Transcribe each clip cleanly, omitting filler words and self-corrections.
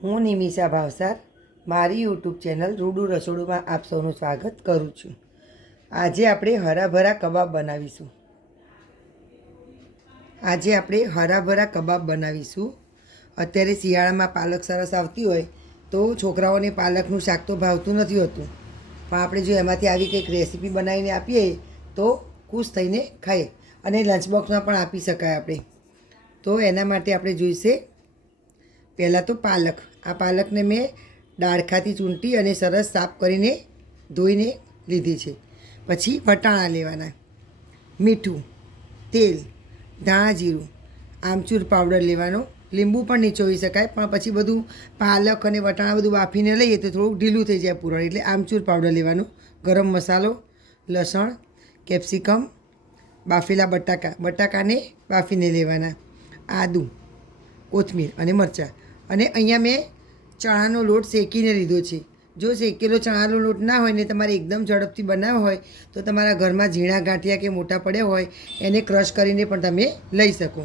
હું નિમિષા ભાવસાર મારી YouTube channel રૂડુ રસોડુંમાં આપ સૌનું સ્વાગત કરું છું. આજે આપણે હરાભરા કબાબ બનાવીશું. અત્યારે શિયાળામાં પાલક સરસ આવતી હોય તો છોકરાઓને પાલકનું શાક તો ભાવતું નથી હોતું, પણ આપણે જો એમાંથી આવી કંઈક રેસીપી બનાવીને આપીએ તો ખુશ થઈને ખાઈએ અને લંચ બોક્સમાં પણ આપી શકાય આપણે. તો એના માટે આપણે જોઈશે પહેલાં તો પાલક. આ પાલકને મેં ડાળખાથી ચૂંટી અને સરસ સાફ કરીને ધોઈને લીધી છે. પછી વટાણા લેવાના, મીઠું, તેલ, ધાણા જીરું, આમચૂર પાવડર લેવાનો. લીંબુ પણ નીચોવી શકાય, પણ પછી બધું પાલક અને વટાણા બધું બાફીને લઈએ તો થોડુંક ઢીલું થઈ જાય પૂરણ, એટલે આમચૂર પાવડર લેવાનો. ગરમ મસાલો, લસણ, કેપ્સિકમ, બાફેલા બટાકાને બાફીને લેવાના, આદું, કોથમીર અને મરચાં. અને અહીંયા મેં ચણાનો લોટ શેકીને લીધો છે. જો શેકેલો ચણાનો લોટ ના હોય ને તમારે એકદમ ઝડપથી બનાવવો હોય તો તમારા ઘરમાં ઝીણા ગાંઠિયા કે મોટા પડ્યા હોય એને ક્રશ કરીને પણ તમે લઈ શકો.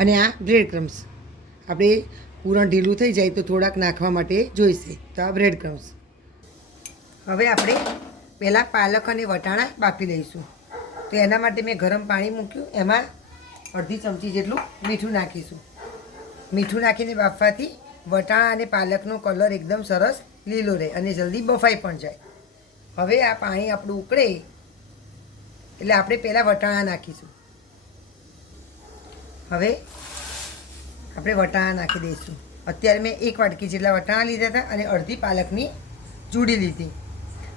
અને આ બ્રેડ ક્રમ્સ, આપણે પૂરણ ઢીલું થઈ જાય તો થોડાક નાખવા માટે જોઈશે. તો આ બ્રેડ ક્રમ્સ. હવે આપણે પહેલાં પાલક અને વટાણા બાફી લઈશું. તો એના માટે મેં ગરમ પાણી મૂક્યું, એમાં અડધી ચમચી જેટલું મીઠું નાખીશું. મીઠું નાખીને બાફવાથી વટાણા અને પાલકનો કલર એકદમ સરસ લીલો રહે અને જલ્દી બફાઈ પણ જાય. હવે આ પાણી આપણું ઉકળે એટલે આપણે પહેલાં વટાણા નાખીશું. હવે આપણે વટાણા નાખી દઈશું. અત્યારે મેં એક વાટકી જેટલા વટાણા લીધા હતા અને અડધી પાલકની ચૂડી લીધી.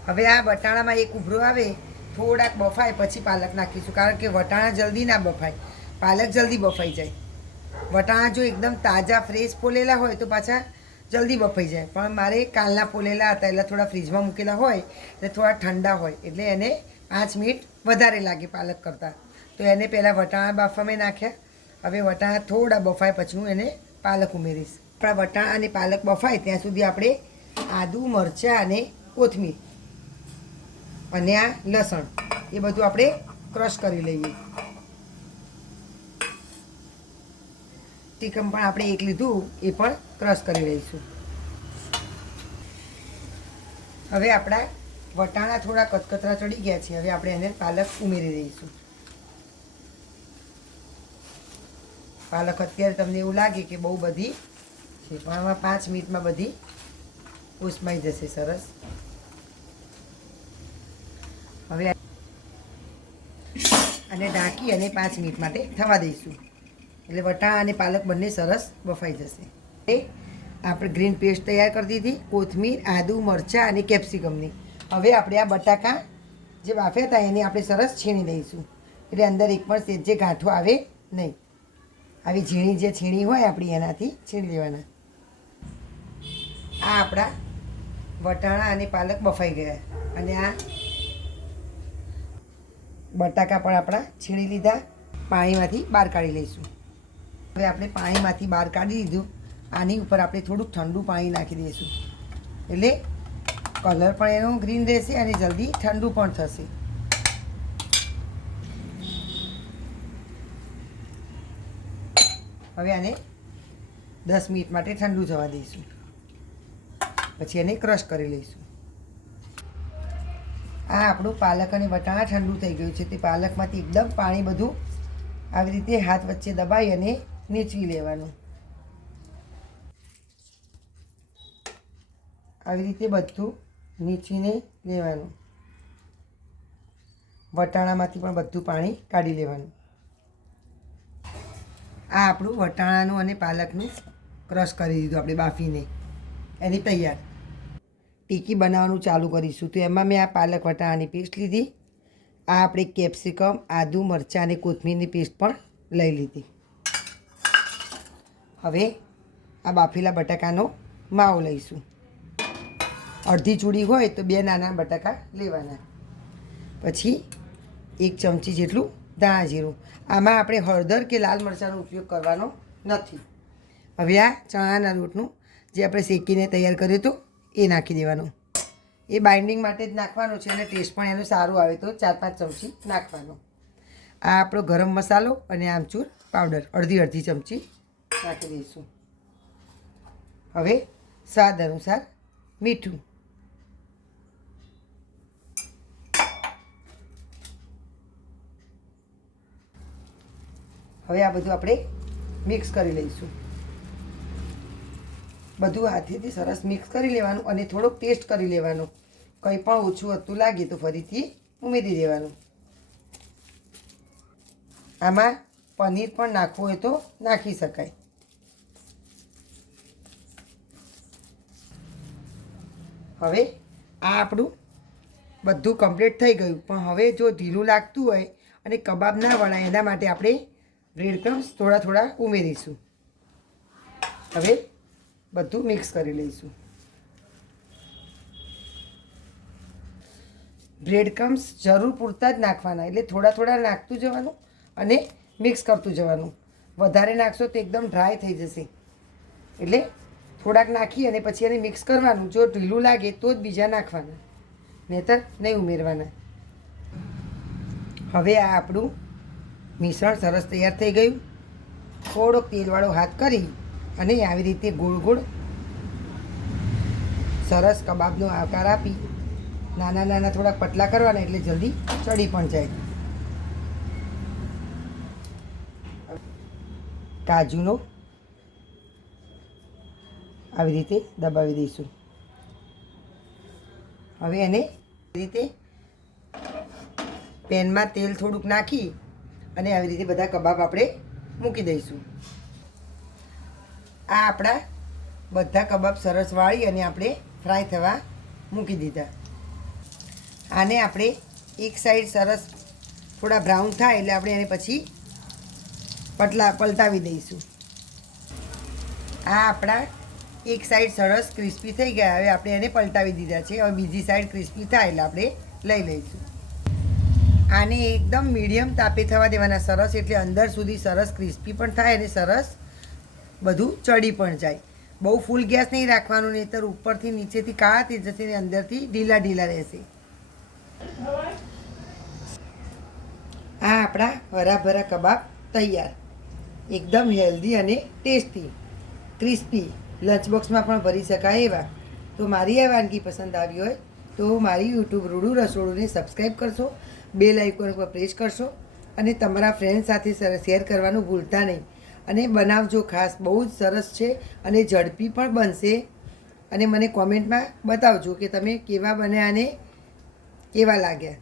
હવે આ વટાણામાં એક ઉભરો આવે, થોડાક બફાય પછી પાલક નાખીશું, કારણ કે વટાણા જલ્દી ના બફાય, પાલક જલ્દી બફાઈ જાય. વટાણા જો એકદમ તાજા ફ્રેશ ફોલેલા હોય તો પાછા જલ્દી બફાઈ જાય, પણ મારે કાલના ફોલેલા હતા એટલે થોડા ફ્રીજમાં મૂકેલા હોય એટલે થોડા ઠંડા હોય એટલે એને 5 મિનિટ વધારે લાગે પાલક કરતાં. તો એને પહેલાં વટાણા બાફવામાં નાખ્યા. હવે વટાણા થોડા બફાય પછી હું એને પાલક ઉમેરીશ. આપણા વટાણા અને પાલક બફાય ત્યાં સુધી આપણે આદું, મરચાં અને કોથમીર અને આ લસણ એ બધું આપણે ક્રશ કરી લઈએ. કેપ્સિકમ પણ આપણે એક લીધું એ પણ ક્રશ કરી લઈશું. હવે આપણા વટાણા થોડા કચકતરા ચડી ગયા છે. હવે આપણે એને પાલક ઉમેરી દઈશું. પાલક અત્યારે તમને એવું લાગે કે બહુ બધી છે, પણ આમાં 5 મિનિટમાં બધી ઉસમાઈ જશે સરસ. હવે આને ઢાંકી અને 5 મિનિટ માટે થવા દઈશું, એટલે વટાણા અને પાલક બંને સરસ બફાઈ જશે. આપણે ગ્રીન પેસ્ટ તૈયાર કરી દીધી, કોથમીર, આદું, મરચાં અને કેપ્સિકમની. હવે આપણે આ બટાકા જે બાફ્યા હતા એને આપણે સરસ છીણી દઈશું, એટલે અંદર એક પણ સેજ જે ગાંઠો આવે નહીં. આવી ઝીણી જે છીણી હોય આપણી એનાથી છીણી લેવાના. આ આપણા વટાણા અને પાલક બફાઈ ગયા અને આ બટાકા પણ આપણા છીણી લીધા. પાણીમાંથી બહાર કાઢી લઈશું. હવે આપણે પાણીમાંથી બહાર કાઢી દીધું. આની ઉપર આપણે થોડુંક ઠંડુ પાણી નાખી દઈશું, એટલે કલર પણ એનો ગ્રીન રહેશે અને જલ્દી ઠંડુ પણ થશે. હવે આને 10 મિનિટ માટે ઠંડુ થવા દઈશું, પછી એને ક્રશ કરી લઈશું. આ આપણું પાલક અને વટાણા ઠંડુ થઈ ગયું છે. તે પાલકમાંથી એકદમ પાણી બધું આવી રીતે હાથ વચ્ચે દબાઈ અને નીચવી લેવાનું. આવી રીતે બધું નીચવીને લેવાનું. વટાણામાંથી પણ બધું પાણી કાઢી લેવાનું. આ આપણું વટાણાનું અને પાલકનું ક્રશ કરી દીધું આપણે બાફીને, એની તૈયાર. ટીકી બનાવવાનું ચાલુ કરીશું. તો એમાં મેં આ પાલક વટાણાની પેસ્ટ લીધી. આ આપણે કેપ્સિકમ, આદું, મરચાં અને કોથમીરની પેસ્ટ પણ લઈ લીધી. હવે આ બાફેલા બટાકાનો માવો લઈશું. અડધી ચૂડી હોય તો 2 નાના બટાકા લેવાના. પછી 1 ચમચી જેટલું ધાણા જીરું. આમાં આપણે હળદર કે લાલ મરચાંનો ઉપયોગ કરવાનો નથી. હવે આ ચણાના લોટનું જે આપણે શેકીને તૈયાર કર્યું હતું એ નાખી દેવાનું. એ બાઇન્ડિંગ માટે જ નાખવાનું છે અને ટેસ્ટ પણ એનો સારું આવે તો 4-5 ચમચી નાખવાનો. આ આપણો ગરમ મસાલો અને આમચૂર પાવડર અડધી ચમચી નાખી દઈશું. હવે સ્વાદ અનુસાર મીઠું. હવે આ બધું આપણે મિક્સ કરી લઈશું. બધું હાથેથી સરસ મિક્સ કરી લેવાનું અને થોડોક ટેસ્ટ કરી લેવાનું. કંઈ પણ ઓછું હતું લાગે તો ફરીથી ઉમેરી દેવાનું. આમાં પનીર પણ નાખવું હોય તો નાખી શકાય. હવે આ આપણું બધું કમ્પ્લીટ થઈ ગયું. પણ હવે જો ઢીલું લાગતું હોય અને કબાબ ના વળાય એના માટે આપણે બ્રેડ ક્રમ્સ થોડા થોડા ઉમેરીશું. હવે બધું મિક્સ કરી લઈશું. બ્રેડ ક્રમ્સ જરૂર પૂરતા જ નાખવાના, એટલે થોડા થોડા નાખતું જવાનું અને મિક્સ કરતું જવાનું. વધારે નાખશો તો એકદમ ડ્રાય થઈ જશે, એટલે થોડાક નાખી અને પછી એને મિક્સ કરવાનું. જો ઢીલું લાગે તો જ બીજા નાખવાના, નહીંતર નહીં ઉમેરવાના. હવે આ આપણું મિશ્રણ સરસ તૈયાર થઈ ગયું. થોડોક તેલવાળો હાથ કરી અને આવી રીતે ગોળ ગોળ સરસ કબાબનો આકાર આપી નાના નાના થોડાક પતલા કરવાના, એટલે જલ્દી ચડી પણ જાય. કાજુનો આવી રીતે દબાવી દઈશું. હવે એને રીતે પેનમાં તેલ થોડુંક નાખી અને આવી રીતે બધા કબાબ આપણે મૂકી દઈશું. આ આપણા બધા કબાબ સરસ વાળી અને આપણે ફ્રાય થવા મૂકી દીધા. આને આપણે એક સાઈડ સરસ થોડા બ્રાઉન થાય એટલે આપણે એને પછી પલટાવી દઈશું. આ આપણા એક સાઈડ સરસ ક્રિસ્પી થઈ ગયા. હવે આપણે એને પલટાવી દીધા છે. હવે બીજી સાઈડ ક્રિસ્પી થાય એટલે આપણે લઈ લઈશું. આને એકદમ મીડિયમ તાપે થવા દેવાના સરસ, એટલે અંદર સુધી સરસ ક્રિસ્પી પણ થાય અને સરસ બધું ચડી પણ જાય. બહુ ફૂલ ગેસ નહીં રાખવાનું, નહીંતર ઉપરથી નીચેથી કાળા થઈ જશે અને અંદરથી ઢીલા ઢીલા રહેશે. આ આપણા હરાભરા કબાબ તૈયાર. એકદમ હેલ્ધી અને ટેસ્ટી, ક્રિસ્પી, લંચ બોક્સમાં પણ ભરી શકાય એવા. તો મારી આ વાનગી પસંદ આવી હોય તો મારી યુટ્યુબ રૂડું રસોડુંને સબસ્ક્રાઈબ કરશો, બેલ આઇકોન પર પ્રેસ કરશો અને તમારા ફ્રેન્ડ સાથે શેર કરવાનું ભૂલતા નહીં. અને બનાવજો ખાસ, બહુ જ સરસ છે અને ઝડપી પણ બનશે. અને મને કોમેન્ટમાં બતાવજો કે તમે કેવા બન્યા અને કેવા લાગ્યા.